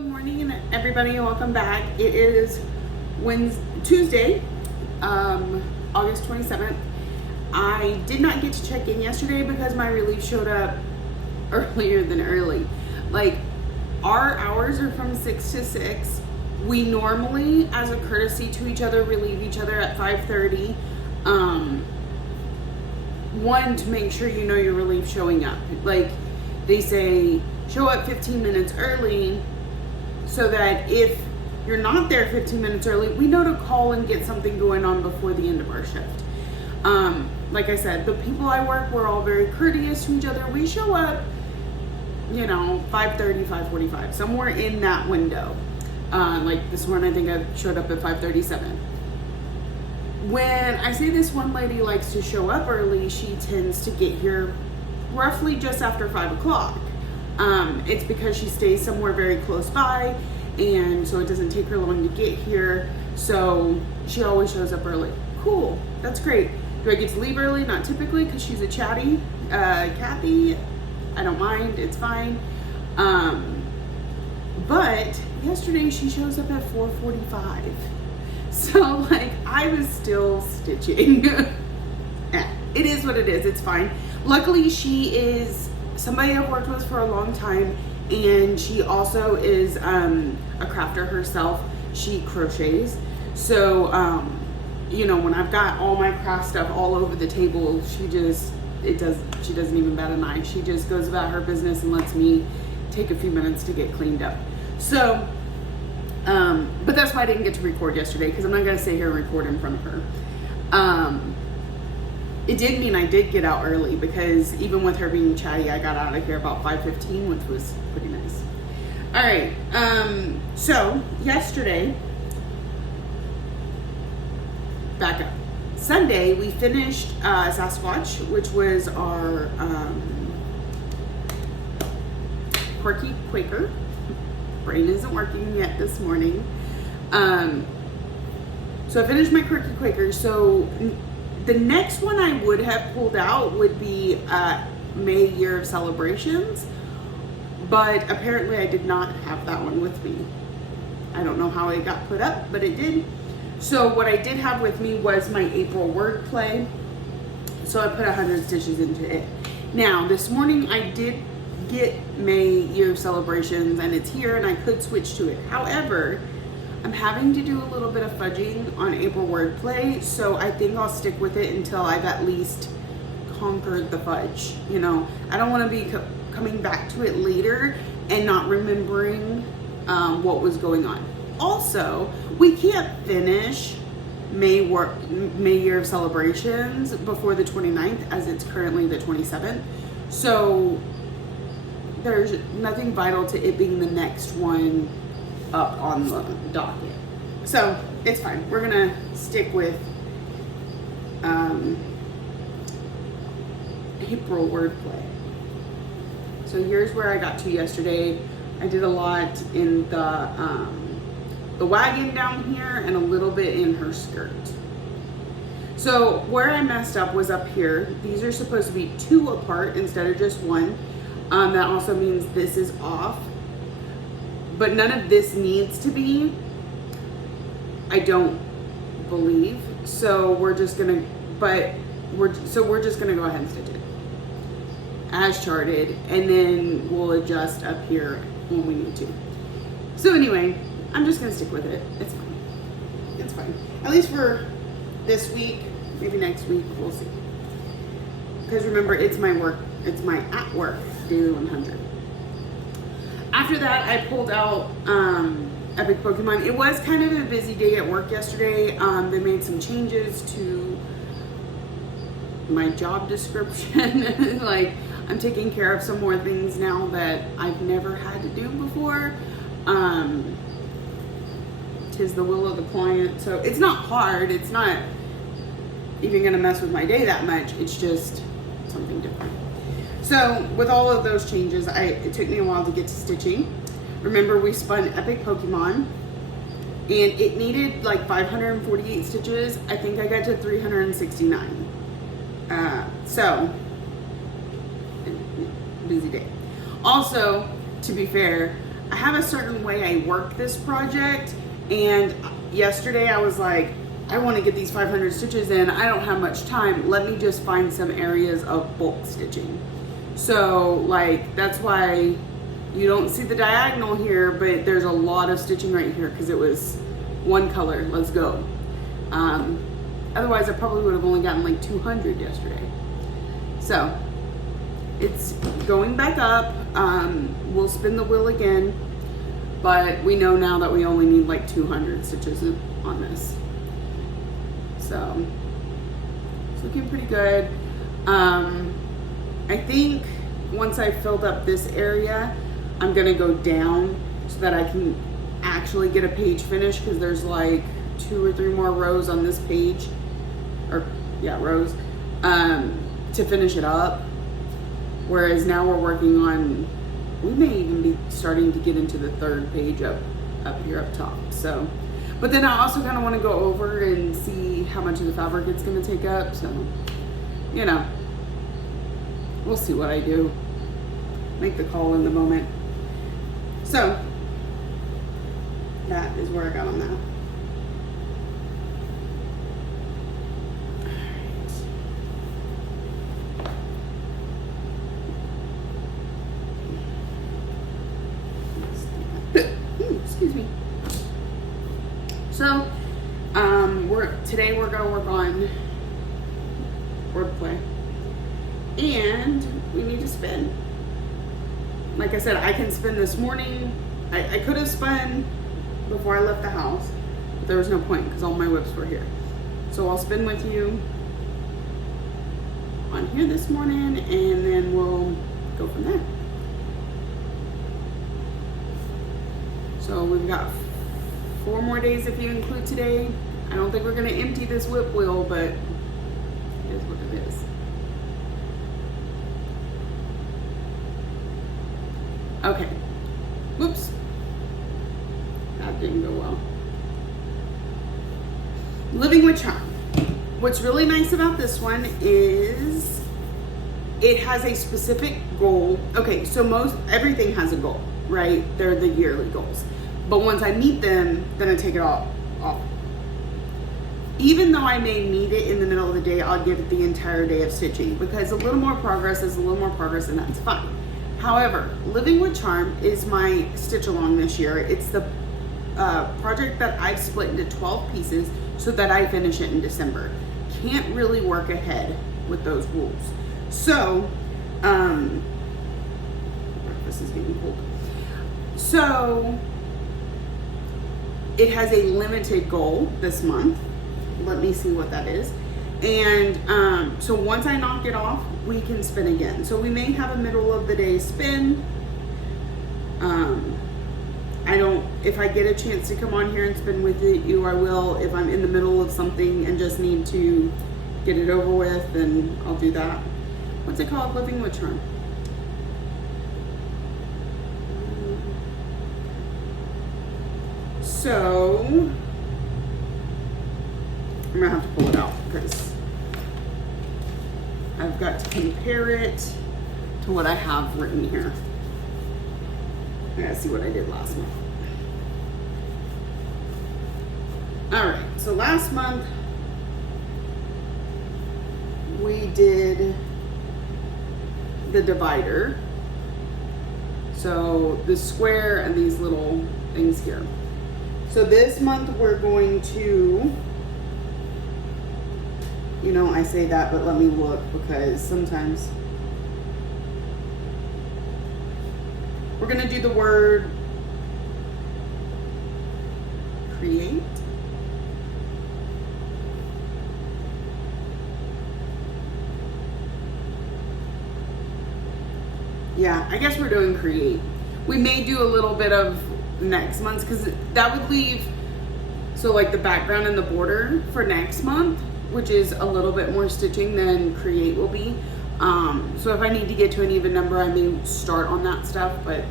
Good morning, everybody, and welcome back. It is Tuesday, August 27th. I did not get to check in yesterday because my relief showed up earlier than early. Like, our hours are from 6 to 6. We normally, as a courtesy to each other, relieve each other at 5:30. One, to make sure you know your relief showing up. Like, they say, show up 15 minutes early so that if you're not there 15 minutes early, we know to call and get something going on before the end of our shift. Like I said, the people I work, we're all very courteous to each other. We show up, 5:30, 5:45, somewhere in that window. Like this morning, I think I showed up at 5:37. When I say this one lady likes to show up early, she tends to get here roughly just after 5 o'clock. It's because she stays somewhere very close by, and so it doesn't take her long to get here. So she always shows up early. Cool, that's great. Do I get to leave early? Not typically, because she's a chatty Kathy. I don't mind, it's fine. But yesterday she shows up at 4:45. So like I was still stitching. It is what it is, it's fine. Luckily she is somebody I've worked with for a long time, and she also is a crafter herself. She crochets. So, when I've got all my craft stuff all over the table, she doesn't even bat an eye. She just goes about her business and lets me take a few minutes to get cleaned up. So, but that's why I didn't get to record yesterday, because I'm not going to sit here and record in front of her. It did mean I did get out early, because even with her being chatty, I got out of here about 5:15, which was pretty nice. All right, so yesterday, back up. Sunday, we finished Sasquatch, which was our quirky Quaker. Brain isn't working yet this morning. So I finished my quirky Quaker. So the next one I would have pulled out would be May Year of Celebrations, but apparently I did not have that one with me. I don't know how it got put up, but it did. So what I did have with me was my April wordplay. So I put 100 stitches into it. Now this morning I did get May Year of Celebrations, and it's here, and I could switch to it. However, I'm having to do a little bit of fudging on April wordplay, so I think I'll stick with it until I've at least conquered the fudge. I don't want to be coming back to it later and not remembering what was going on. Also, we can't finish May Year of Celebrations before the 29th, as it's currently the 27th. So there's nothing vital to it being the next one up on the docket. So it's fine. We're gonna stick with April wordplay. So here's where I got to yesterday. I did a lot in the wagon down here and a little bit in her skirt. So where I messed up was up here. These are supposed to be 2 apart instead of just 1. That also means this is off, but none of this needs to be, I don't believe. So we're just gonna go ahead and stitch it as charted, and then we'll adjust up here when we need to. So anyway, I'm just gonna stick with it. It's fine. It's fine. At least for this week. Maybe next week, we'll see. Because remember, it's my at work daily 100. After that, I pulled out Epic Pokemon. It was kind of a busy day at work yesterday. They made some changes to my job description. Like, I'm taking care of some more things now that I've never had to do before. 'Tis the will of the client. So it's not hard. It's not even gonna mess with my day that much. It's just something different. So with all of those changes, it took me a while to get to stitching. Remember, we spun Epic Pokemon, and it needed like 548 stitches. I think I got to 369. So busy day. Also, to be fair, I have a certain way I work this project, and yesterday I was like, I want to get these 500 stitches in. I don't have much time. Let me just find some areas of bulk stitching. So like, that's why you don't see the diagonal here, but there's a lot of stitching right here because it was one color. Let's go. Otherwise I probably would have only gotten like 200 yesterday. So it's going back up. We'll spin the wheel again, but we know now that we only need like 200 stitches on this. So it's looking pretty good. I think once I filled up this area, I'm gonna go down so that I can actually get a page finished, because there's like 2 or 3 more rows on this page, or yeah, rows, to finish it up. Whereas now we're working on, we may even be starting to get into the 3rd page up here up top. So, but then I also kind of want to go over and see how much of the fabric it's going to take up. So, you know, we'll see what I do. Make the call in the moment. So that is where I got on that. Excuse me. So, today we're gonna work on wordplay, and we need to spin. Like I said, I can spin this morning. I could have spun before I left the house, but there was no point because all my whips were here. So I'll spin with you on here this morning, and then we'll go from there. So we've got 4 more days if you include today. I don't think we're gonna empty this whip wheel, but it is what it is. Okay, whoops, that didn't go well. Living with Charm. What's really nice about this one is it has a specific goal. Okay, so everything has a goal, right? They're the yearly goals. But once I meet them, then I take it all off. Even though I may meet it in the middle of the day, I'll give it the entire day of stitching, because a little more progress is a little more progress, and that's fine. However, Living with Charm is my stitch along this year. It's the project that I've split into 12 pieces so that I finish it in December. Can't really work ahead with those rules. So, breakfast is getting cold. So, it has a limited goal this month. Let me see what that is. And so once I knock it off, we can spin again. So we may have a middle of the day spin. If I get a chance to come on here and spin with you, I will. If I'm in the middle of something and just need to get it over with, then I'll do that. What's it called? Living with Charm. So I'm gonna have to pull it out because I've got to compare it to what I have written here. I gotta see what I did last month. All right, so last month we did the divider. So the square and these little things here. So this month we're going to, you know, I say that, but let me look, because sometimes we're gonna do the word create. Yeah, I guess we're doing create. We may do a little bit of next month's, because that would leave, so like the background and the border for next month, which is a little bit more stitching than create will be. So if I need to get to an even number, I may start on that stuff, but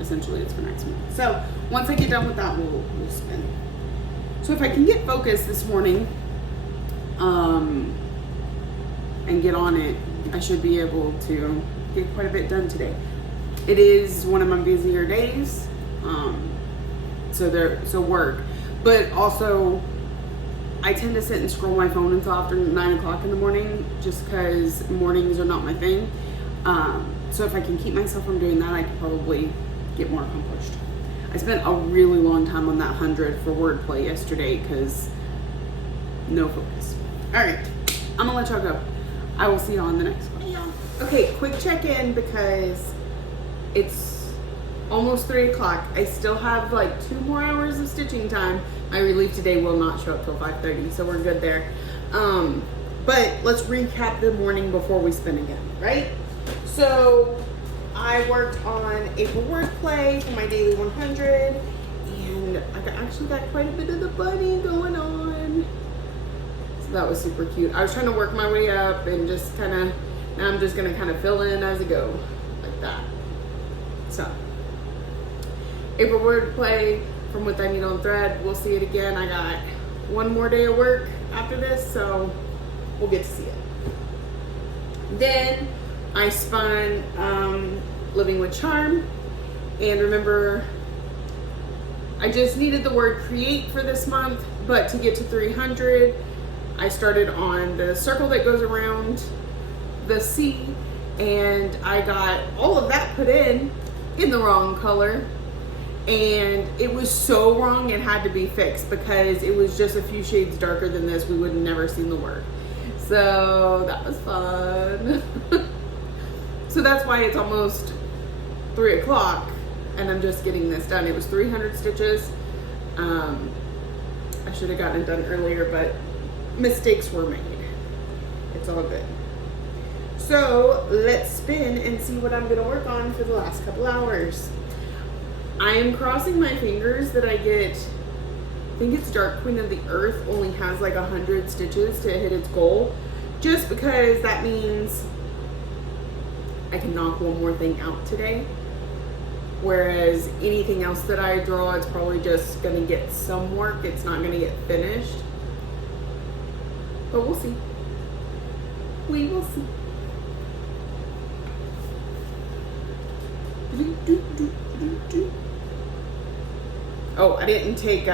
essentially it's for next month. So once I get done with that, we'll spin. So if I can get focused this morning and get on it, I should be able to get quite a bit done today. It is one of my busier days. So work, but also I tend to sit and scroll my phone until after 9 o'clock in the morning, just because mornings are not my thing. So if I can keep myself from doing that, I could probably get more accomplished. I spent a really long time on that 100 for wordplay yesterday because no focus. All right, I'm gonna let y'all go. I will see y'all on the next one. Hey, y'all. Okay, quick check-in because it's almost 3 o'clock. I still have like 2 more hours of stitching time. My relief today will not show up till 5:30, so we're good there. But let's recap the morning before we spin again, right? So I worked on April wordplay for my daily 100, and I actually got quite a bit of the bunny going on. So that was super cute. I was trying to work my way up and just kind of, now I'm just gonna kind of fill in as I go, like that. So, April wordplay from What I Need on Thread. We'll see it again. I got 1 more day of work after this, so we'll get to see it. Then I spun Living with Charm, and remember, I just needed the word create for this month, but to get to 300, I started on the circle that goes around the C, and I got all of that put in the wrong color, and it was so wrong it had to be fixed because it was just a few shades darker than this. We would have never seen the word. So that was fun. So that's why it's almost 3 o'clock and I'm just getting this done. It was 300 stitches. I should have gotten it done earlier, but mistakes were made. It's all good. So let's spin and see what I'm gonna work on for the last couple hours. I am crossing my fingers that I get, I think it's Dark Queen of the Earth only has like 100 stitches to hit its goal, just because that means I can knock 1 more thing out today. Whereas anything else that I draw, it's probably just gonna get some work. It's not gonna get finished. But we'll see. We will see. Oh, I didn't take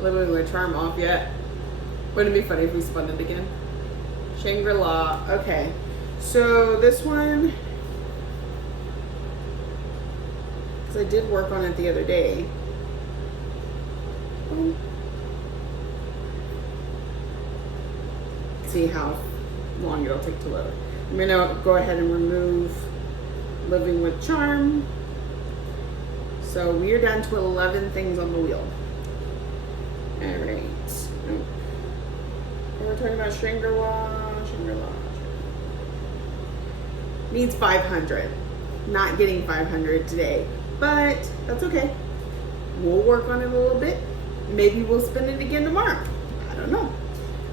Living with Charm off yet. Wouldn't it be funny if we spun it again? Shangri-La. Okay. So this one, because I did work on it the other day. See how long it'll take to load. I'm gonna go ahead and remove Living with Charm. So we are down to 11 things on the wheel. All right. Nope. We're talking about Shangri-La. Needs 500. Not getting 500 today, but that's okay. We'll work on it a little bit. Maybe we'll spin it again tomorrow. I don't know.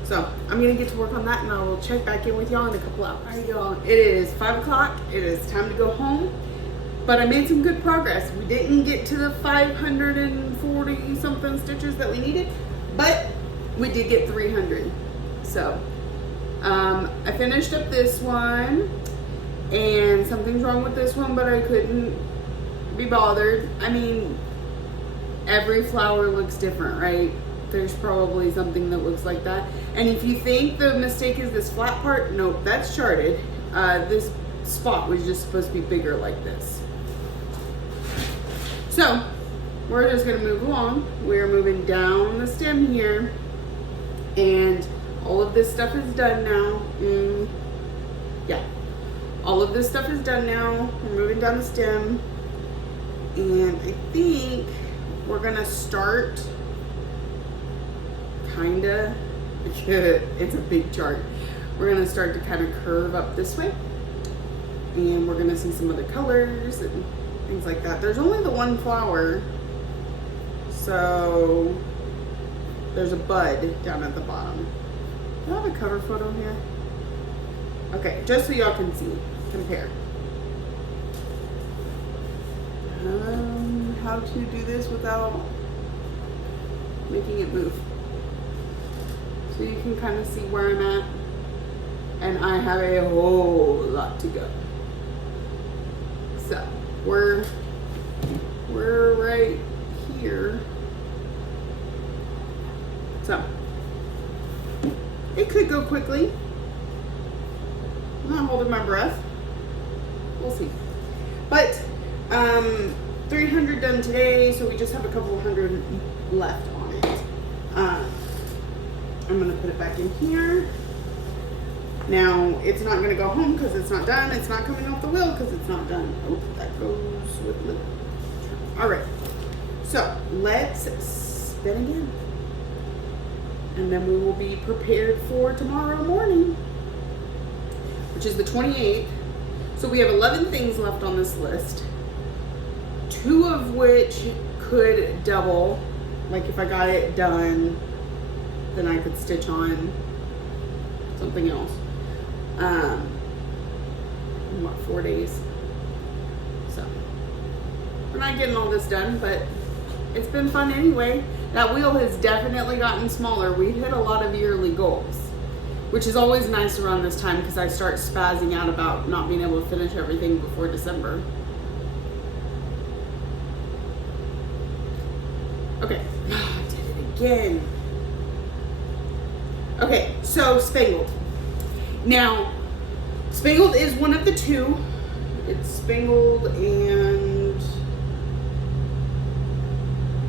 So I'm gonna get to work on that, and I will check back in with y'all in a couple hours. All right, y'all. It is 5 o'clock. It is time to go home. But I made some good progress. We didn't get to the 540 something stitches that we needed, but we did get 300. So I finished up this one, and something's wrong with this one, but I couldn't be bothered. I mean, every flower looks different, right? There's probably something that looks like that. And if you think the mistake is this flat part, nope, that's charted. This spot was just supposed to be bigger like this. So we're just gonna move along. We're moving down the stem here, and all of this stuff is done now. Yeah, all of this stuff is done now. We're moving down the stem, and I think we're gonna start kinda, it's a big chart. We're gonna start to kind of curve up this way, and we're gonna see some of the colors and things like that. There's only the one flower, so there's a bud down at the bottom. Do I have a cover photo here? Okay, just so y'all can see, compare. How to do this without making it move. So you can kind of see where I'm at, and I have a whole lot to go. So we're we're right here. So, it could go quickly. I'm not holding my breath. We'll see. But, 300 done today, so we just have a couple of hundred left on it. I'm gonna put it back in here. Now, it's not gonna go home because it's not done. It's not coming off the wheel because it's not done. Oh, that goes with the... All right, so let's spin again. And then we will be prepared for tomorrow morning, which is the 28th. So we have 11 things left on this list, 2 of which could double. Like if I got it done, then I could stitch on something else. In what, 4 days? So we're not getting all this done, but it's been fun anyway. That wheel has definitely gotten smaller. We've hit a lot of yearly goals, which is always nice around this time because I start spazzing out about not being able to finish everything before December. Okay, I did it again. Okay, so Spangled. Now, Spangled is one of the 2. It's Spangled and...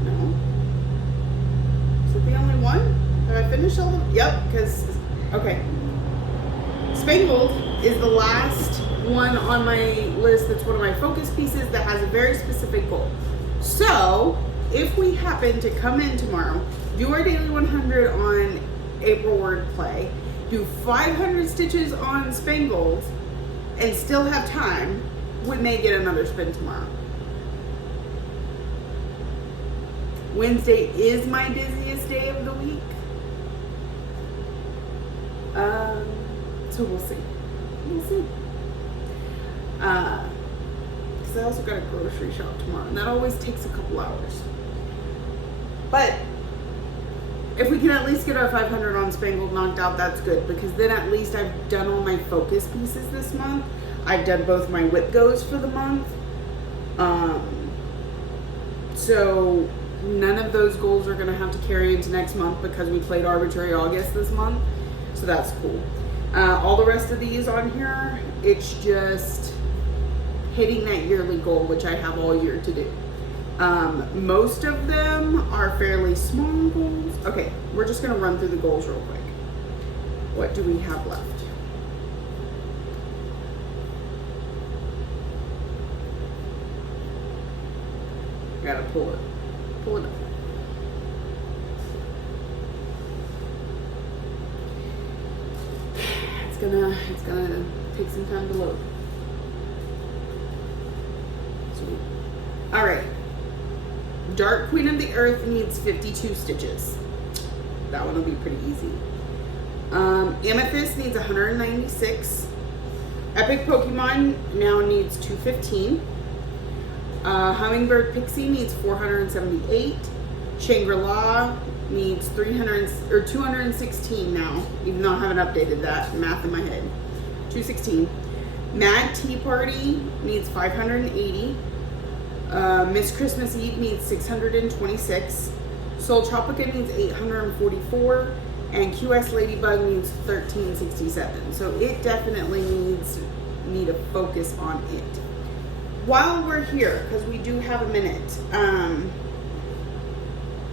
No. Is it the only one? Have I finished all of them? Yep, because... Okay. Spangled is the last one on my list that's one of my focus pieces that has a very specific goal. So, if we happen to come in tomorrow, do our daily 100 on April word play, do 500 stitches on Spangled, and still have time, we may get another spin tomorrow. Wednesday is my busiest day of the week. So we'll see. We'll see. Because I also got a grocery shop tomorrow, and that always takes a couple hours. But if we can at least get our 500 on Spangled knocked out, that's good, because then at least I've done all my focus pieces this month. I've done both my whip goes for the month. So none of those goals are going to have to carry into next month because we played Arbitrary August this month. So that's cool. All the rest of these on here, it's just hitting that yearly goal, which I have all year to do. Most of them are fairly small goals. Okay, we're just gonna run through the goals real quick. What do we have left? Gotta pull it up. It's gonna take some time to load. Sweet. All right. Dark Queen of the Earth needs 52 stitches. That one will be pretty easy. Amethyst needs 196. Epic Pokemon now needs 215. Hummingbird Pixie needs 478. Shangri-La needs 216 now, even though I haven't updated that math in my head. 216. Mad Tea Party needs 580. Miss Christmas Eve needs 626. Soul Tropica needs 844. And QS Ladybug needs 1367. So it definitely need a focus on it. While we're here, because we do have a minute,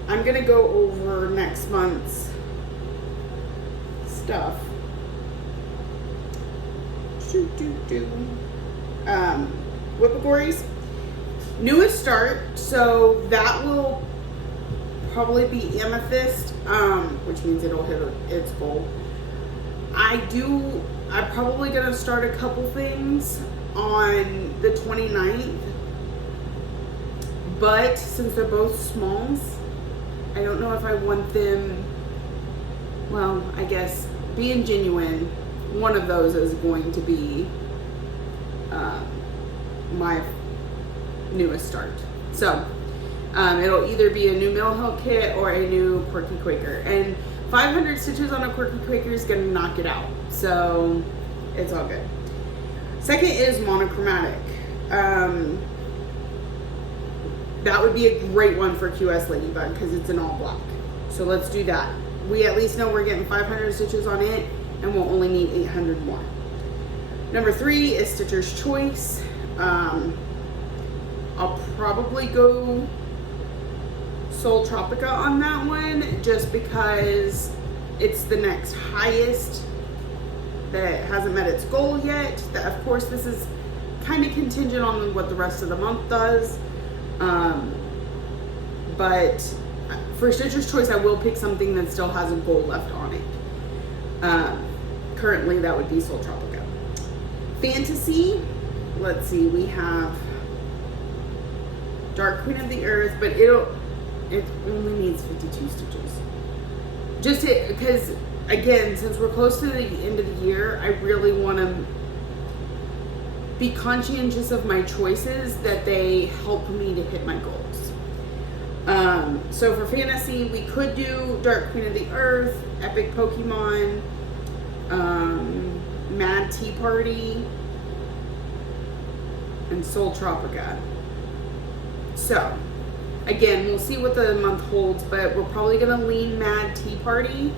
I'm gonna go over next month's stuff. Whip gories. Newest start, so that will probably be Amethyst, which means it'll hit its goal. I'm probably gonna start a couple things on the 29th, but since they're both smalls, I don't know if I want them, well, I guess being genuine, one of those is going to be my newest start. So it'll either be a new Mill Hill kit or a new Quirky Quaker, and 500 stitches on a Quirky Quaker is gonna knock it out, so it's all good. Second is monochromatic. that would be a great one for QS Ladybug because it's in all black. So let's do that. We at least know we're getting 500 stitches on it, and we'll only need 800 more. Number 3 is Stitcher's Choice. I'll probably go Sol Tropica on that one just because it's the next highest that hasn't met its goal yet. That, of course, this is kind of contingent on what the rest of the month does. But for Stitcher's Choice, I will pick something that still has a goal left on it. Currently, that would be Sol Tropica. Fantasy, let's see, we have Dark Queen of the Earth, but it only needs 52 stitches. Just because, again, since we're close to the end of the year, I really want to be conscientious of my choices, that they help me to hit my goals. So for Fantasy, we could do Dark Queen of the Earth, Epic Pokemon, Mad Tea Party, and Sol Tropica. So, again, we'll see what the month holds, but we're probably going to lean Mad Tea Party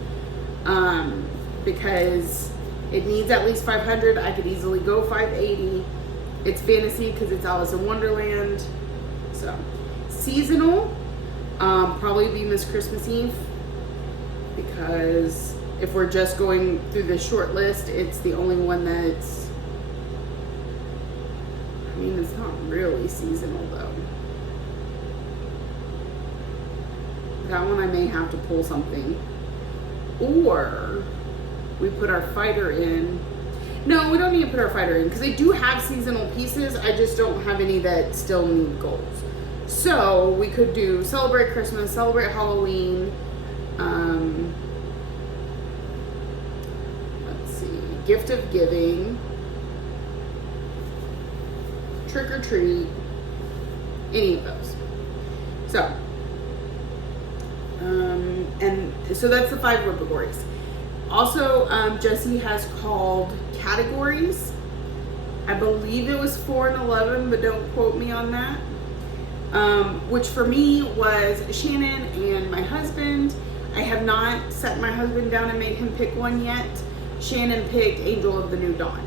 because it needs at least 500. I could easily go 580. It's Fantasy because it's Alice in Wonderland. So, seasonal, probably be Miss Christmas Eve because if we're just going through the short list, it's the only one that's, I mean, it's not really seasonal though. That one I may have to pull something. Or we put our fighter in. No, we don't need to put our fighter in because they do have seasonal pieces. I just don't have any that still need goals. So we could do Celebrate Christmas, Celebrate Halloween. Let's see, Gift of Giving, Trick or Treat, any of those. So, and so that's the 5 categories. Also, Jessie has called categories. I believe it was 4 and 11, but don't quote me on that. Which for me was Shannon and my husband. I have not sat my husband down and made him pick one yet. Shannon picked Angel of the New Dawn.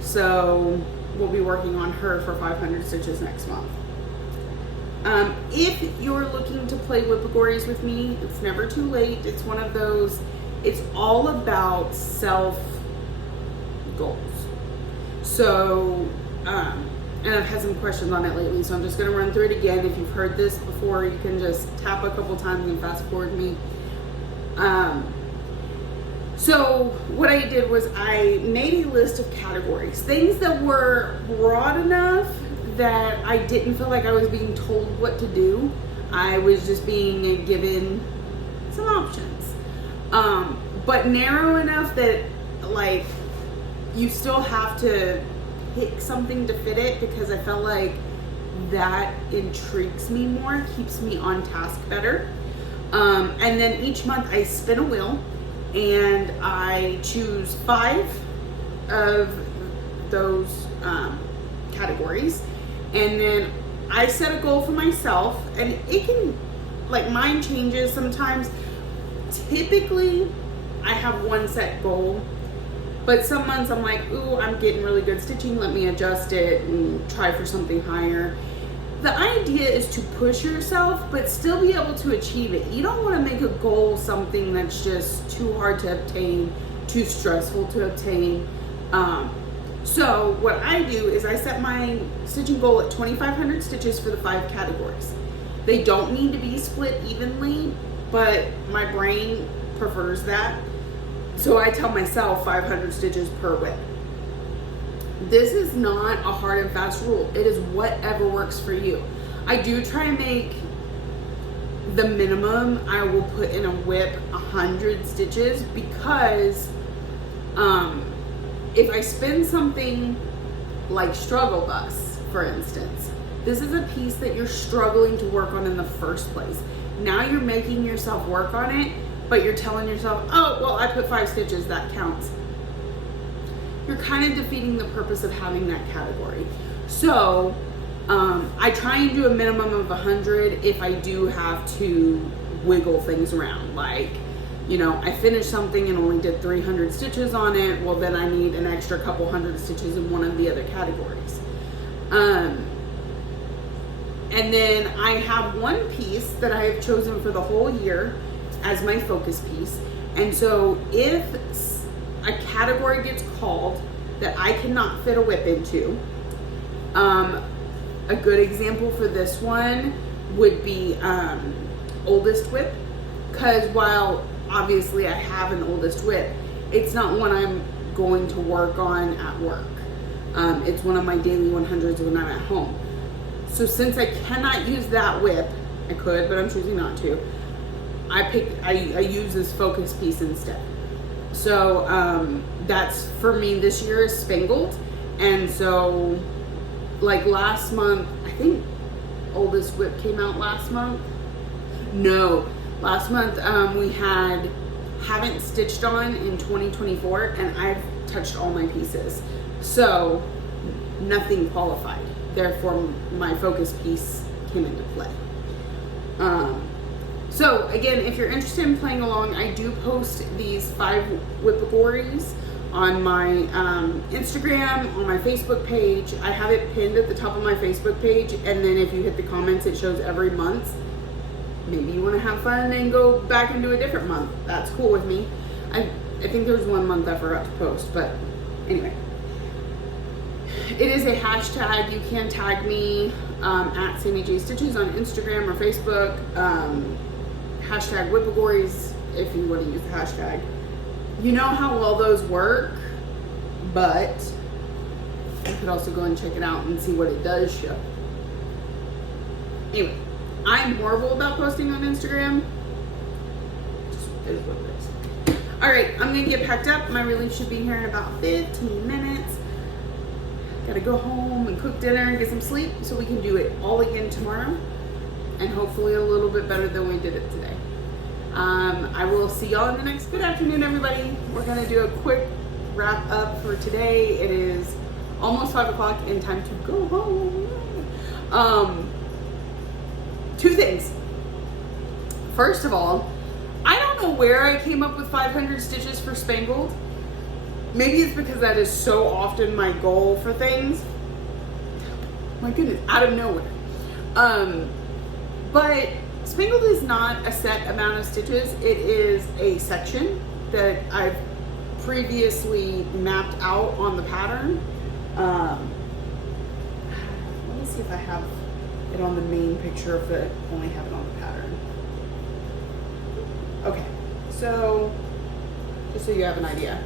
So we'll be working on her for 500 stitches next month. If you're looking to play Whippagories with me, it's never too late. It's one of those, it's all about self goals. So, and I've had some questions on it lately, so I'm just going to run through it again. If you've heard this before, you can just tap a couple times and fast forward me. So what I did was I made a list of categories, things that were broad enough that I didn't feel like I was being told what to do. I was just being given some options, but narrow enough that like you still have to pick something to fit it, because I felt like that intrigues me more, keeps me on task better. And then each month I spin a wheel and I choose 5 of those categories, and then I set a goal for myself, and it can, like, mine changes sometimes. Typically I have one set goal, but some months I'm like, ooh, I'm getting really good stitching, let me adjust it and try for something higher. The idea is to push yourself, but still be able to achieve it. You don't want to make a goal something that's just too hard to obtain, too stressful to obtain. So what I do is I set my stitching goal at 2,500 stitches for the 5 categories. They don't need to be split evenly, but my brain prefers that. So I tell myself 500 stitches per whip. This is not a hard and fast rule. It is whatever works for you. I do try and make the minimum I will put in a whip 100 stitches, because if I spin something like Struggle Bus, for instance, this is a piece that you're struggling to work on in the first place. Now you're making yourself work on it, but you're telling yourself, oh, well, I put 5 stitches, that counts. You're kind of defeating the purpose of having that category. So I try and do a minimum of 100 if I do have to wiggle things around. Like, you know, I finished something and only did 300 stitches on it. Well, then I need an extra couple hundred stitches in one of the other categories. And then I have one piece that I have chosen for the whole year as my focus piece. And so if a category gets called that I cannot fit a whip into, a good example for this one would be oldest whip, because while obviously I have an oldest whip, it's not one I'm going to work on at work. It's one of my daily 100s when I'm at home. So since I cannot use that whip, I could, but I'm choosing not to, I use this focus piece instead. So that's for me this year is Spangled. And so like last month, I think oldest whip came out last month. No, last month we haven't stitched on in 2024, and I've touched all my pieces. So nothing qualified. Therefore, my focus piece came into play. So again, if you're interested in playing along, I do post these 5 whip-gories on my Instagram, on my Facebook page. I have it pinned at the top of my Facebook page, and then if you hit the comments, it shows every month. Maybe you want to have fun and go back and do a different month. That's cool with me. I think there was one month I forgot to post, but anyway. It is a hashtag. You can tag me at Sammy J Stitches on Instagram or Facebook. Hashtag whip-gories if you want to use the hashtag. You know how well those work, but you could also go and check it out and see what it does show. Anyway, I'm horrible about posting on Instagram. Just is what it is. All right, I'm gonna get packed up. My relief should be here in about 15 minutes. Gotta go home and cook dinner and get some sleep so we can do it all again tomorrow, and hopefully a little bit better than we did it today. I will see y'all in the next. Good afternoon, everybody. We're gonna do a quick wrap up for today. It is almost 5 o'clock and time to go home. 2 things. First of all, I don't know where I came up with 500 stitches for Spangled. Maybe it's because that is so often my goal for things. My goodness, out of nowhere. But Spangled is not a set amount of stitches. It is a section that I've previously mapped out on the pattern. Let me see if I have it on the main picture, if I only have it on the pattern. Okay, so just so you have an idea,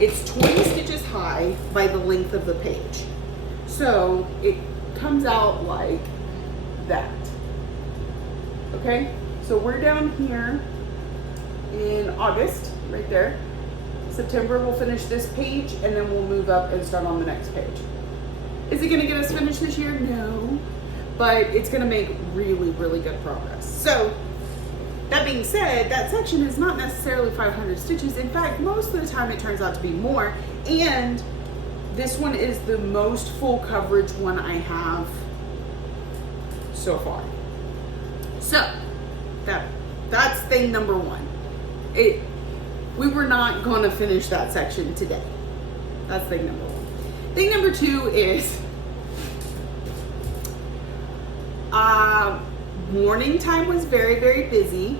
it's 20 stitches high by the length of the page. So it comes out like that. Okay, so we're down here in August, right there. September we'll finish this page, and then we'll move up and start on the next page. Is it gonna get us finished this year? No, but it's gonna make really, really good progress. So that being said, that section is not necessarily 500 stitches. In fact, most of the time it turns out to be more. And this one is the most full coverage one I have so far. So that's thing number 1. We were not gonna finish that section today. That's thing number 1. Thing number 2 is morning time was very, very busy,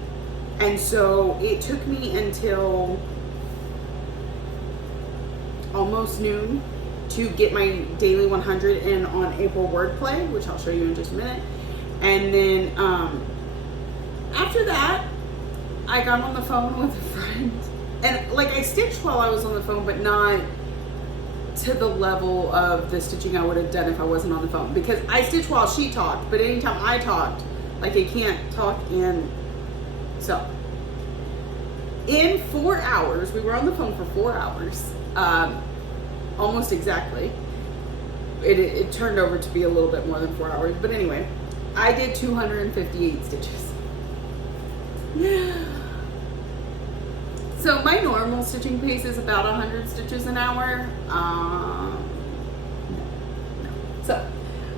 and so it took me until almost noon to get my daily 100 in on April wordplay, which I'll show you in just a minute. And then after that, I got on the phone with a friend, and like I stitched while I was on the phone, but not to the level of the stitching I would have done if I wasn't on the phone, because I stitched while she talked, but anytime I talked, like I can't talk. And so in 4 hours, we were on the phone for 4 hours, almost exactly. It turned over to be a little bit more than 4 hours, but anyway, I did 258 stitches. So my normal stitching pace is about 100 stitches an hour. So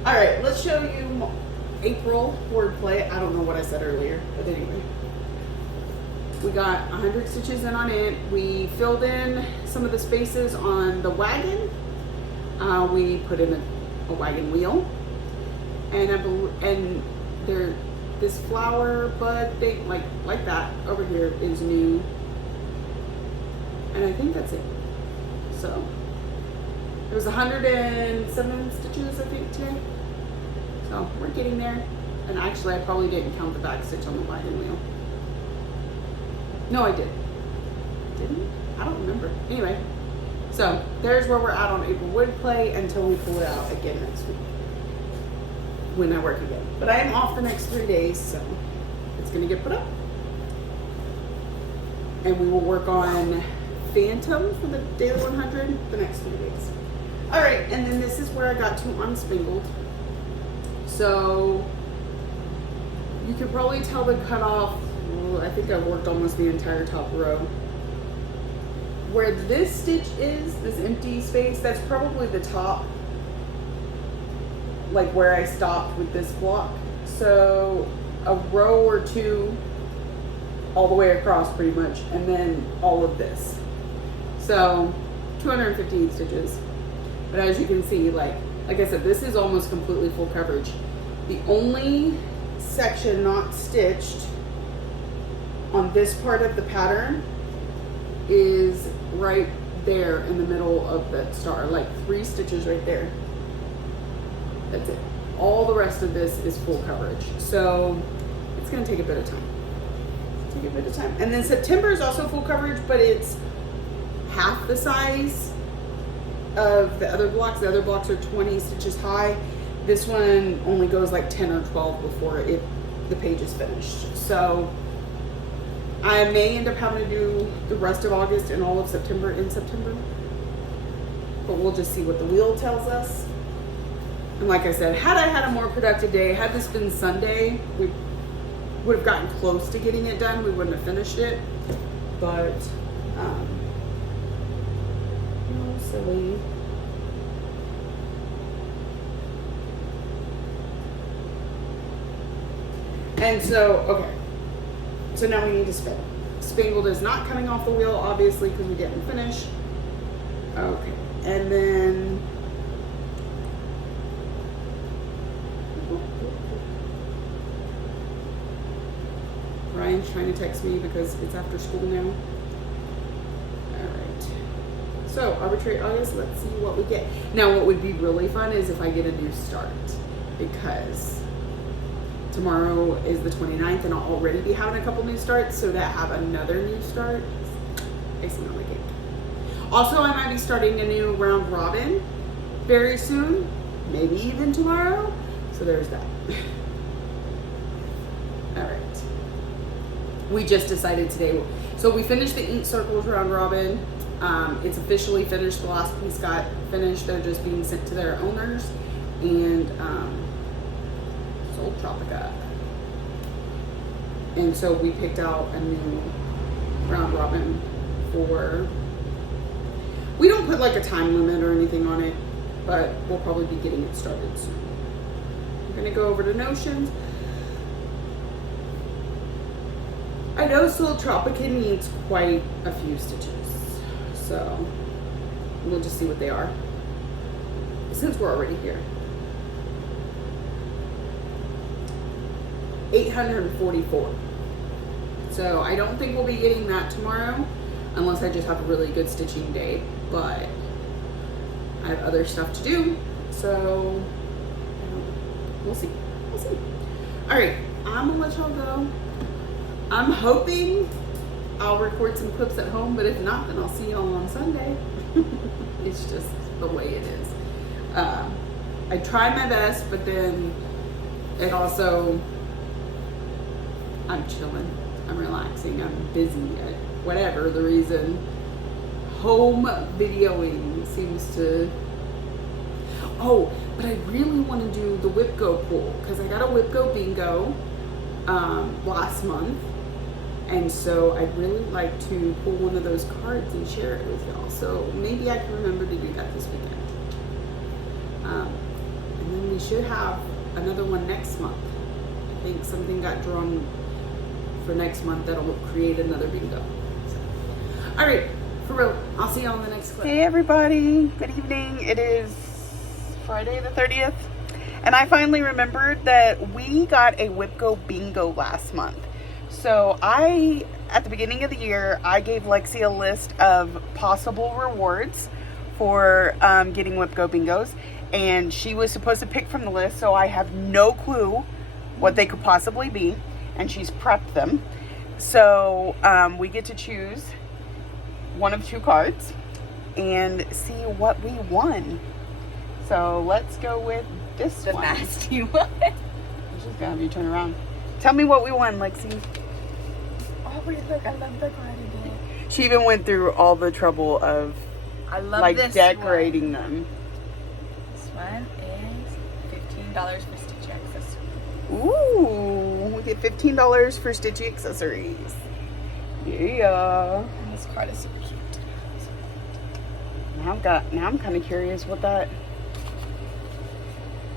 All right, let's show you April wordplay. I don't know what I said earlier, but anyway. We got 100 stitches in on it. We filled in some of the spaces on the wagon. We put in a wagon wheel, and this flower bud thing, like that over here, is new. And I think that's it. So it was 107 stitches, I think, today. So we're getting there. And actually, I probably didn't count the back stitch on the wagon wheel. No, I did. Didn't? I don't remember. Anyway, so there's where we're at on April Woodplay until we pull it out again next week when I work again. But I am off the next 3 days, so it's going to get put up. And we will work on Phantom for the Daily 100 the next 3 days. All right, and then this is where I got to on Spangled. So you can probably tell the cutoff. I think I've worked almost the entire top row. Where this stitch is, this empty space, that's probably the top, like where I stopped with this block. So a row or two all the way across pretty much, and then all of this. So 215 stitches. But as you can see, like I said, this is almost completely full coverage. The only section not stitched on this part of the pattern is right there in the middle of that star, like 3 stitches right there. That's it. All the rest of this is full coverage. So it's gonna take a bit of time. And then September is also full coverage, but it's half the size of the other blocks. The other blocks are 20 stitches high. This one only goes like 10 or 12 before the page is finished. So I may end up having to do the rest of August and all of September in September, but we'll just see what the wheel tells us. And like I said, had I had a more productive day, had this been Sunday, we would have gotten close to getting it done. We wouldn't have finished it, but silly. And so, okay. So now we need to spin. Spangled is not coming off the wheel, obviously, because we didn't finish. Okay, and then Ryan's trying to text me because it's after school now. All right. So arbitrary August. Let's see what we get. Now, what would be really fun is if I get a new start, because tomorrow is the 29th and I'll already be having a couple new starts, so to have another new start is icing on the cake. Also, I might be starting a new round robin very soon, maybe even tomorrow, so there's that. All right. We just decided today, so we finished the ink circles round robin. It's officially finished. The last piece got finished. They're just being sent to their owners, and Sold Tropica. And so we picked out a new round robin for, we don't put like a time limit or anything on it, but we'll probably be getting it started soon. I'm gonna go over to Notions. I know Sold Tropica needs quite a few stitches, so we'll just see what they are since we're already here. 844. So I don't think we'll be getting that tomorrow unless I just have a really good stitching day, but I have other stuff to do, so we'll see. All right, I'm gonna let y'all go. I'm hoping I'll record some clips at home, but if not, then I'll see y'all on Sunday. It's just the way it is. I try my best, but then it also, I'm chilling, I'm relaxing, I'm busy, whatever the reason. Home videoing seems to, oh, but I really want to do the Whip Go pool, because I got a Whip Go bingo last month, and so I'd really like to pull one of those cards and share it with y'all. So maybe I can remember to do that this weekend. And then we we should have another one next month. I think something got drawn for next month that'll create another bingo. So, all right, for real, I'll see you on the next clip. Hey everybody, good evening. It is Friday the 30th, and I finally remembered that we got a WhipGo bingo last month. So at the beginning of the year, I gave Lexi a list of possible rewards for getting WhipGo bingos, and she was supposed to pick from the list, so I have no clue what they could possibly be, and she's prepped them. So we get to choose one of two cards and see what we won. So let's go with this one. The nasty one. I'm just gonna have you turn around. Tell me what we won, Lexi. Oh, wait, look, I love the card again. She even went through all the trouble of decorating them. This one is $15 for Stitchery accessories. Ooh, we get $15 for Stitchy accessories. Yeah. And this card is super cute. Now I'm kind of curious what that.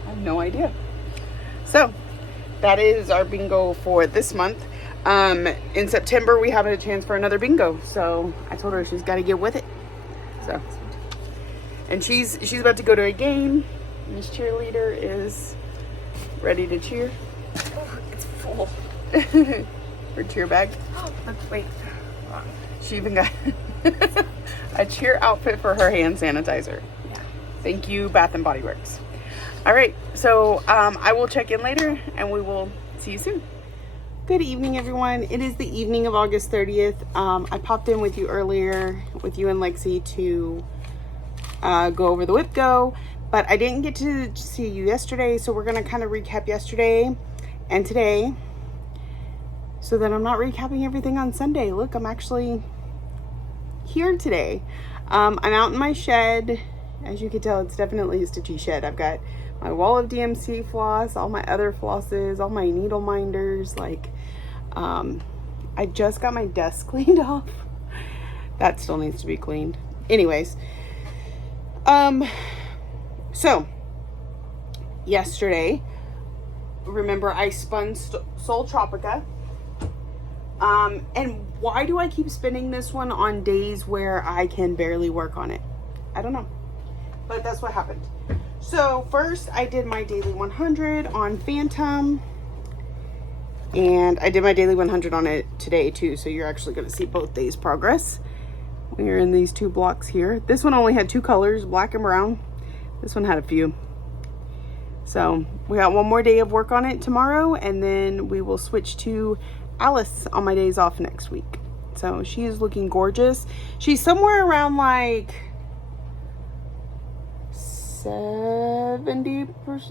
I have no idea. So that is our bingo for this month. In September we have a chance for another bingo, so I told her she's got to get with it. So, and she's about to go to a game. Miss Cheerleader is ready to cheer. Oh, it's full. Her cheer bag. Oh, wait. She even got a cheer outfit for her hand sanitizer. Yeah. Thank you, Bath and Body Works. All right, so I will check in later, and we will see you soon. Good evening, everyone. It is the evening of August 30th. I popped in with you earlier, with you and Lexi, to go over the WhipGo, but I didn't get to see you yesterday, so we're going to kind of recap yesterday and today, so that I'm not recapping everything on Sunday. Look, I'm actually here today. I'm out in my shed. As you can tell, it's definitely a Stitchy shed. I've got my wall of DMC floss, all my other flosses, all my needle minders. I just got my desk cleaned off. That still needs to be cleaned. Anyways, so yesterday, remember I spun Soul Tropica. And why do I keep spinning this one on days where I can barely work on it? I don't know, but that's what happened. So first I did my daily 100 on Phantom, and I did my daily 100 on it today too. So you're actually going to see both days progress. We're in these two blocks here. This one only had two colors, black and brown. This one had a few. So we got one more day of work on it tomorrow, and then we will switch to Alice on my days off next week. So she is looking gorgeous. She's somewhere around like 70,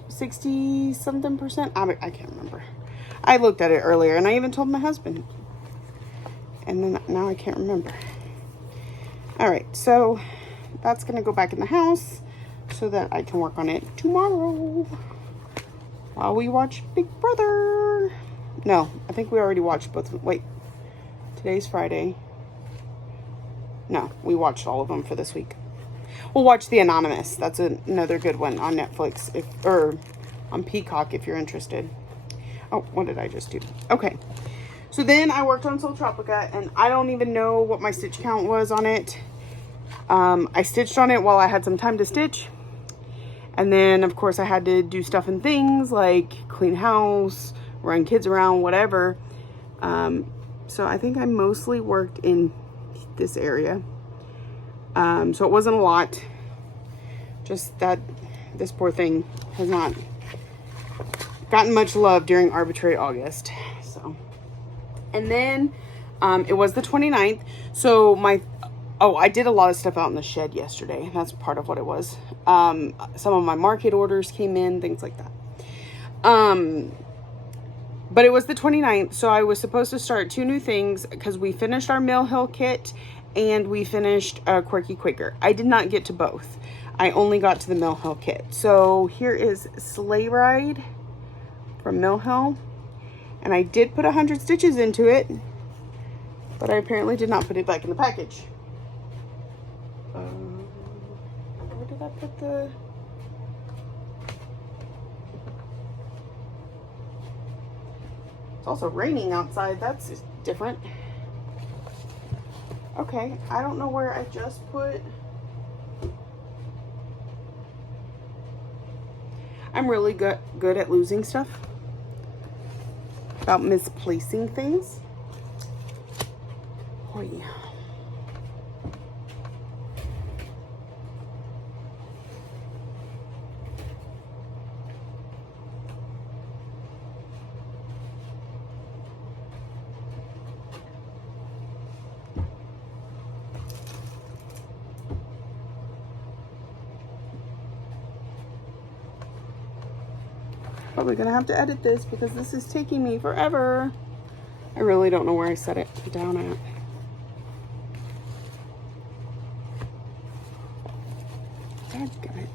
60 something percent. I can't remember. I looked at it earlier, and I even told my husband, and then now I can't remember. All right, so that's gonna go back in the house so that I can work on it tomorrow while we watch Big Brother. No, I think we already watched both. Wait, today's Friday. No, we watched all of them for this week. We'll watch The Anonymous. That's another good one on Netflix, or on Peacock if you're interested. Oh, what did I just do? Okay, so then I worked on Soul Tropica, and I don't even know what my stitch count was on it. I stitched on it while I had some time to stitch, and then of course I had to do stuff and things like clean house, run kids around, whatever. So I think I mostly worked in this area. So it wasn't a lot. Just that this poor thing has not gotten much love during Arbitrary August. So, and then it was the 29th. So I did a lot of stuff out in the shed yesterday. That's part of what it was. Some of my market orders came in, things like that. But it was the 29th, so I was supposed to start 2 new things because we finished our Mill Hill kit and we finished Quirky Quaker. I did not get to both. I only got to the Mill Hill kit. So here is Sleigh Ride from Mill Hill. And I did put 100 stitches into it, but I apparently did not put it back in the package. Where did I put the... It's also raining outside. That's different. Okay, I don't know where I just put. I'm really good at losing stuff. About misplacing things. Oh yeah. Probably gonna have to edit this because this is taking me forever. I really don't know where I set it down at. Dadgummit.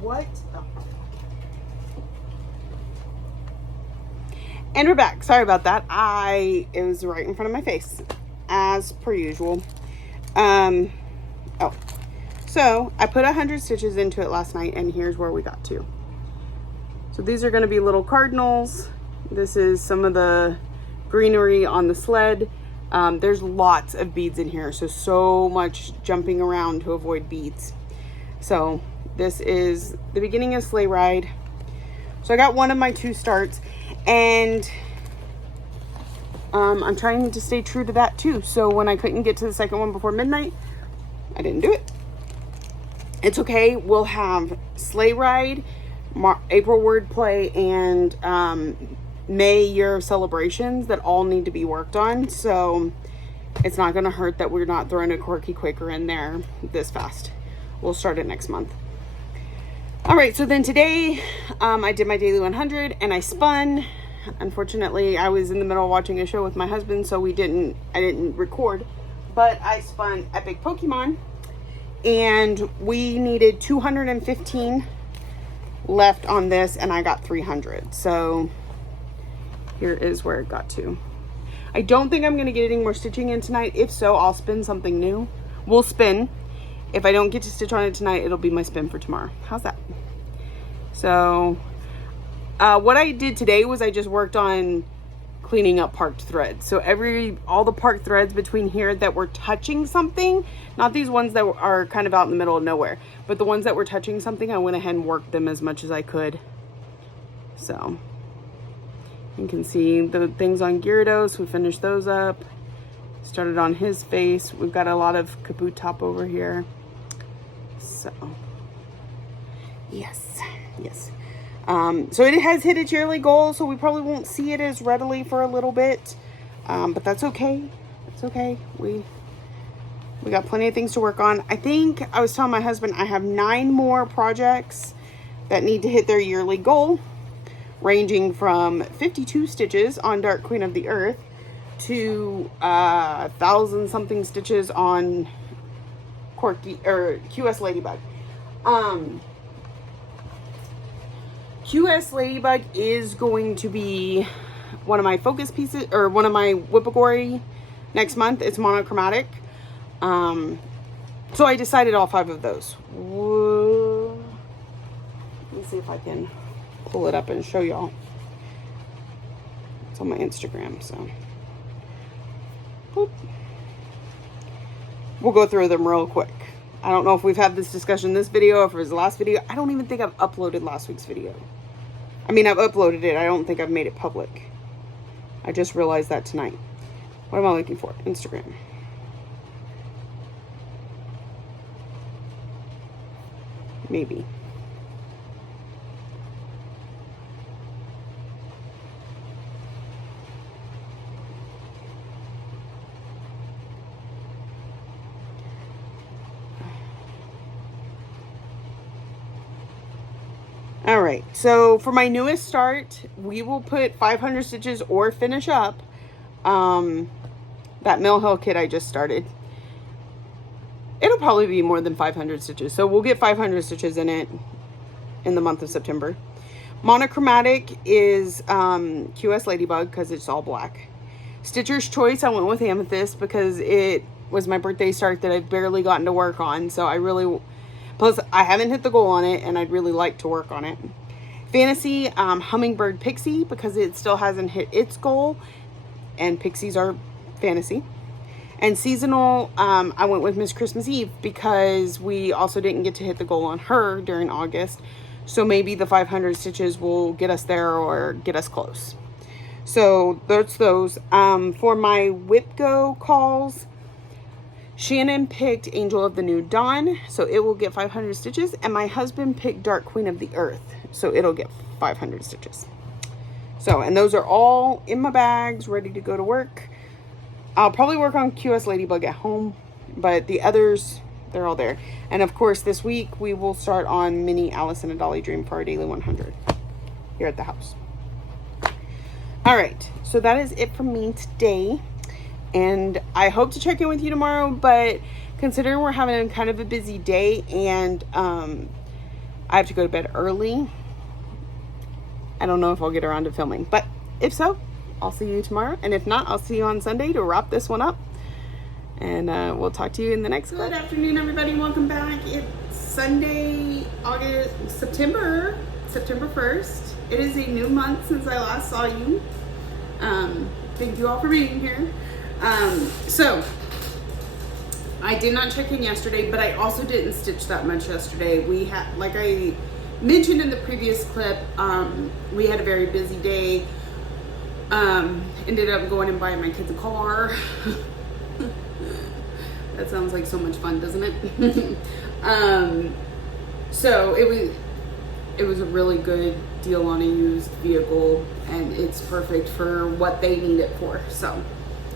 What? Oh. And we're back. Sorry about that. It was right in front of my face, as per usual. Oh, so I put 100 stitches into it last night, and here's where we got to. So these are going to be little cardinals. This is some of the greenery on the sled. There's lots of beads in here, so much jumping around to avoid beads. So this is the beginning of Sleigh Ride. So I got one of my 2 starts, and I'm trying to stay true to that too. So when I couldn't get to the second one before midnight, I didn't do it. It's okay. We'll have Sleigh Ride, April Wordplay, and May Year of Celebrations that all need to be worked on. So it's not going to hurt that we're not throwing a quirky Quaker in there this fast. We'll start it next month. All right, so then today I did my daily 100 and I spun. Unfortunately, I was in the middle of watching a show with my husband, so I didn't record, but I spun Epic Pokemon, and we needed 215 left on this, and I got 300. So here is where it got to. I don't think I'm going to get any more stitching in tonight. If so, I'll spin something new. We'll spin. If I don't get to stitch on it tonight, it'll be my spin for tomorrow. How's that? So what I did today was I just worked on cleaning up parked threads. So all the parked threads between here that were touching something, not these ones that are kind of out in the middle of nowhere, but the ones that were touching something, I went ahead and worked them as much as I could. So you can see the things on Gyarados, we finished those up. Started on his face. We've got a lot of Kaboot top over here. So yes. So it has hit its yearly goal, so we probably won't see it as readily for a little bit, but that's okay. It's okay. We got plenty of things to work on. I think I was telling my husband I have 9 more projects that need to hit their yearly goal, ranging from 52 stitches on Dark Queen of the Earth to 1,000 something stitches on Quirky or QS Ladybug. QS Ladybug is going to be one of my focus pieces, or one of my Whippagori next month. It's monochromatic. So I decided all 5 of those. Whoa. Let me see if I can pull it up and show y'all. It's on my Instagram, so. Boop. We'll go through them real quick. I don't know if we've had this discussion in this video or if it was the last video. I don't even think I've uploaded last week's video. I mean, I've uploaded it. I don't think I've made it public. I just realized that tonight. What am I looking for? Instagram. Maybe. right, so for my newest start, we will put 500 stitches or finish up that Mill Hill kit I just started. It'll probably be more than 500 stitches, so we'll get 500 stitches in it in the month of September. Monochromatic is QS Ladybug because it's all black. Stitcher's Choice, I went with Amethyst because it was my birthday start that I've barely gotten to work on, so I really, plus I haven't hit the goal on it and I'd really like to work on it. Fantasy, Hummingbird Pixie because it still hasn't hit its goal, and pixies are fantasy. And seasonal, I went with Miss Christmas Eve because we also didn't get to hit the goal on her during August. So maybe the 500 stitches will get us there or get us close. So that's those. For my Whip Go calls, Shannon picked Angel of the New Dawn, so it will get 500 stitches. And my husband picked Dark Queen of the Earth, so it'll get 500 stitches. So, and those are all in my bags, ready to go to work. I'll probably work on QS Ladybug at home, but the others, they're all there. And of course, this week we will start on Mini Alice in a Dolly Dream for our daily 100 here at the house. All right, so that is it from me today. And I hope to check in with you tomorrow, but considering we're having kind of a busy day and I have to go to bed early, I don't know if I'll get around to filming, but if so, I'll see you tomorrow, and if not, I'll see you on Sunday to wrap this one up, and we'll talk to you in the next clip. Good afternoon, everybody. Welcome back. It's Sunday, September 1st. It is a new month since I last saw you. Thank you all for being here. So I did not check in yesterday, but I also didn't stitch that much yesterday. We had, like I mentioned in the previous clip, we had a very busy day. Ended up going and buying my kids a car. That sounds like so much fun, doesn't it? So it was a really good deal on a used vehicle, and it's perfect for what they need it for. So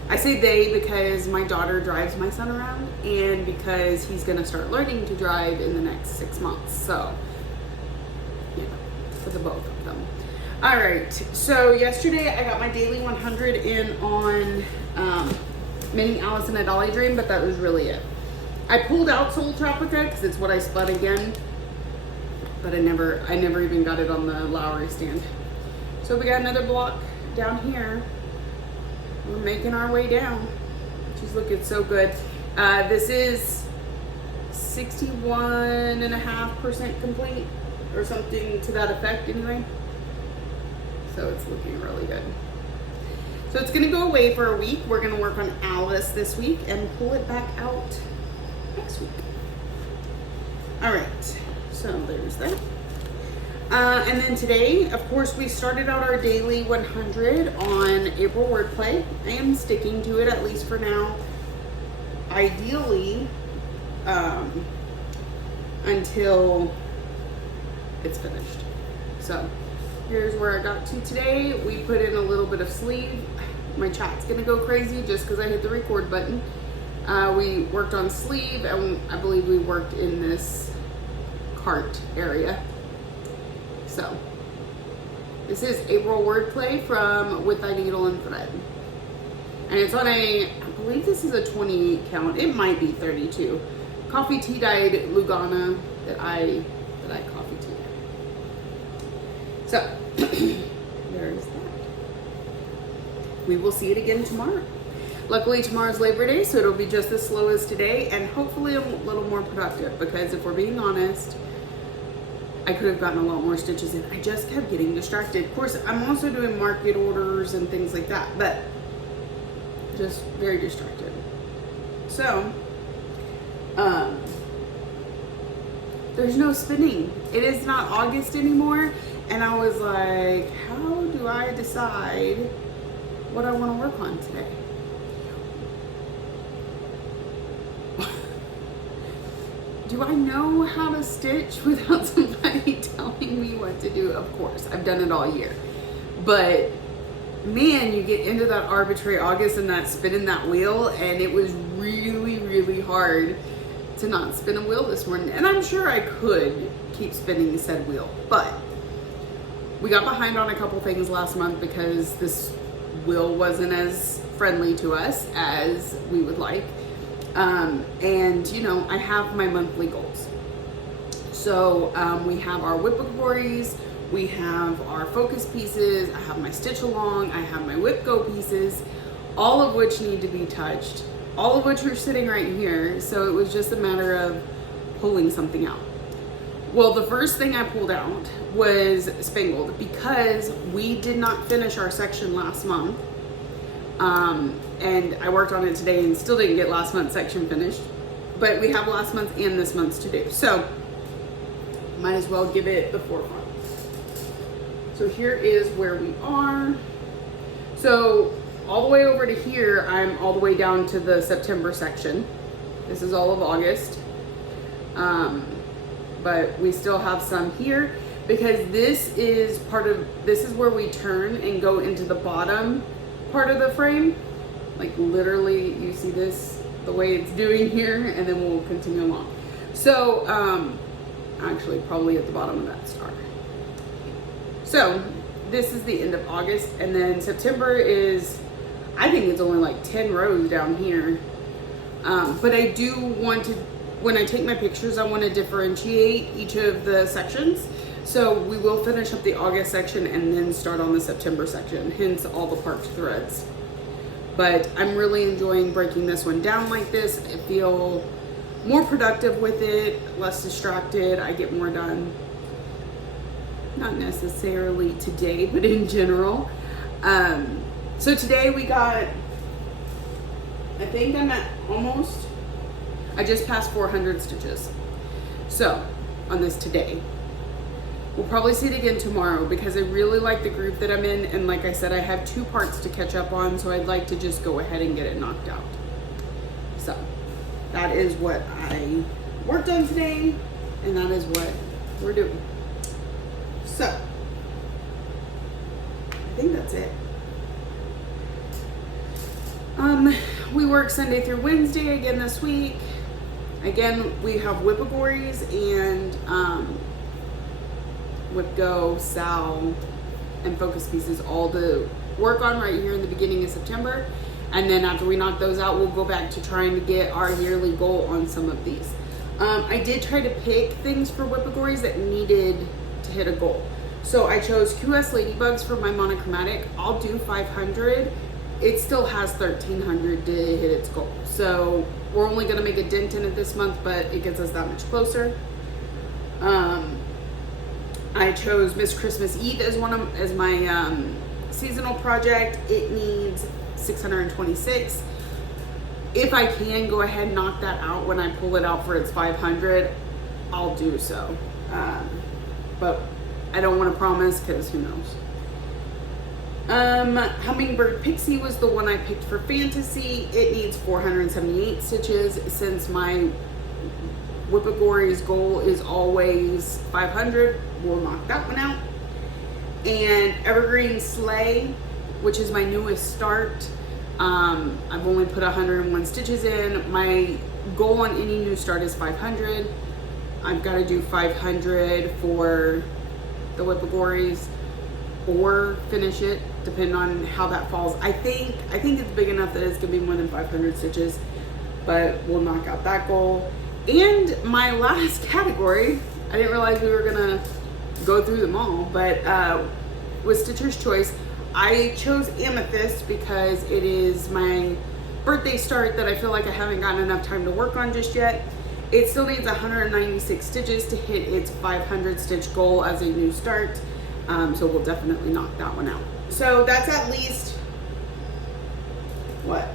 I say they because my daughter drives my son around, and because he's gonna start learning to drive in the next 6 months. So yeah, for the both of them. All right, so yesterday I got my daily 100 in on Mini Alice in a Dolly Dream, but that was really it. I pulled out Soul Tropica because it's what I spun again, but I never even got it on the Lowry stand. So we got another block down here. We're making our way down. She's looking so good. This is 61.5% complete, or something to that effect anyway. So it's looking really good. So it's gonna go away for a week. We're gonna work on Alice this week and pull it back out next week. All right, so there's that. And then today, of course, we started out our daily 100 on April Wordplay. I am sticking to it, at least for now. Ideally, until it's finished. So here's where I got to today. We put in a little bit of sleeve. My chat's gonna go crazy just because I hit the record button. We worked on sleeve, and I believe we worked in this cart area. So this is April Wordplay from With Thy Needle and Thread. And it's on I believe this is a 20 count. It might be 32. Coffee tea dyed Lugana that I coffee tea. So there's that. We will see it again tomorrow. Luckily tomorrow's Labor Day, so it'll be just as slow as today, and hopefully a little more productive, because if we're being honest, I could have gotten a lot more stitches in. I just kept getting distracted. Of course, I'm also doing market orders and things like that, but just very distracted. So, there's no spinning. It is not August anymore, and I was like, how do I decide what I want to work on today? Do I know how to stitch without somebody telling me what to do? Of course, I've done it all year. But man, you get into that arbitrary August and that spinning that wheel, and it was really, really hard to not spin a wheel this morning. And I'm sure I could keep spinning said wheel, but We got behind on a couple things last month because this wheel wasn't as friendly to us as we would like. And you know, I have my monthly goals. So we have our whip gories, we have our focus pieces, I have my stitch along, I have my whip go pieces, all of which need to be touched, all of which are sitting right here. So it was just a matter of pulling something out. Well, the first thing I pulled out was Spangled because we did not finish our section last month. And I worked on it today and still didn't get last month's section finished, but we have last month and this month's to do. So might as well give it the forefront. So here is where we are. So all the way over to here, I'm all the way down to the September section. This is all of August. But we still have some here because this is where we turn and go into the bottom part of the frame. Like literally you see this, the way it's doing here, and then we'll continue along. So, actually probably at the bottom of that star. So this is the end of August, and then September is, I think it's only like 10 rows down here. But I do want to, when I take my pictures, I want to differentiate each of the sections. So we will finish up the August section and then start on the September section, hence all the parked threads. But I'm really enjoying breaking this one down like this. I feel more productive with it, less distracted, I get more done. Not necessarily today, but in general. So today we got, I think I'm at almost, I just passed 400 stitches. So on this today, we'll probably see it again tomorrow because I really like the group that I'm in. And like I said, I have 2 parts to catch up on. So I'd like to just go ahead and get it knocked out. So that is what I worked on today. And that is what we're doing. So I think that's it. We work Sunday through Wednesday again this week. Again, we have whip-a-gories and whip go, sal, and focus pieces all to work on right here in the beginning of September. And then after we knock those out, we'll go back to trying to get our yearly goal on some of these. I did try to pick things for whip-a-gories that needed to hit a goal. So I chose QS Ladybugs for my monochromatic. I'll do 500. It still has 1,300 to hit its goal. So we're only gonna make a dent in it this month, but it gets us that much closer. I chose Miss Christmas Eve as my seasonal project. It needs 626. If I can go ahead and knock that out when I pull it out for its 500, I'll do so. But I don't want to promise because who knows. Hummingbird Pixie was the one I picked for fantasy. It needs 478 stitches. Since my whip-a-gories goal is always 500, we'll knock that one out. And Evergreen Sleigh, which is my newest start, I've only put 101 stitches in. My goal on any new start is 500. I've got to do 500 for the whip-a-gories or finish it, depending on how that falls. I think it's big enough that it's gonna be more than 500 stitches, but we'll knock out that goal. And my last category, I didn't realize we were gonna go through them all, but was Stitcher's Choice. I chose Amethyst because it is my birthday start that I feel like I haven't gotten enough time to work on just yet. It still needs 196 stitches to hit its 500 stitch goal as a new start. So we'll definitely knock that one out. So that's at least, what,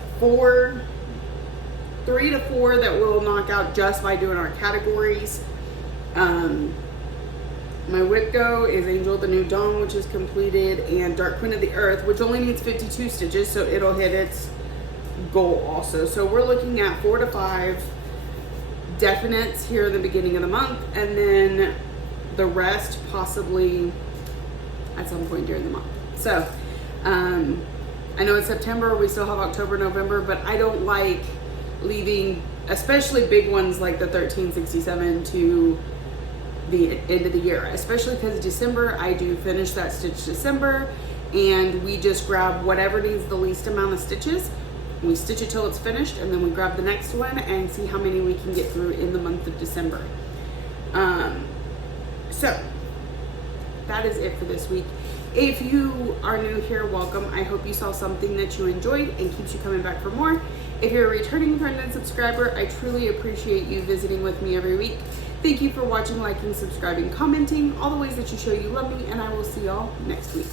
3 to 4 that we'll knock out just by doing our categories. My whip go is Angel of the New Dawn, which is completed, and Dark Queen of the Earth, which only needs 52 stitches, so it'll hit its goal also. So we're looking at 4 to 5 definites here in the beginning of the month, and then the rest possibly at some point during the month. So I know it's September, we still have October, November, but I don't like leaving, especially big ones like the 1367, to the end of the year, especially because December, I do finish that stitch December, and we just grab whatever needs the least amount of stitches. We stitch it till it's finished, and then we grab the next one and see how many we can get through in the month of December. So that is it for this week. If you are new here, welcome. I hope you saw something that you enjoyed and keeps you coming back for more. If you're a returning friend and subscriber, I truly appreciate you visiting with me every week. Thank you for watching, liking, subscribing, commenting, all the ways that you show you love me, and I will see y'all next week.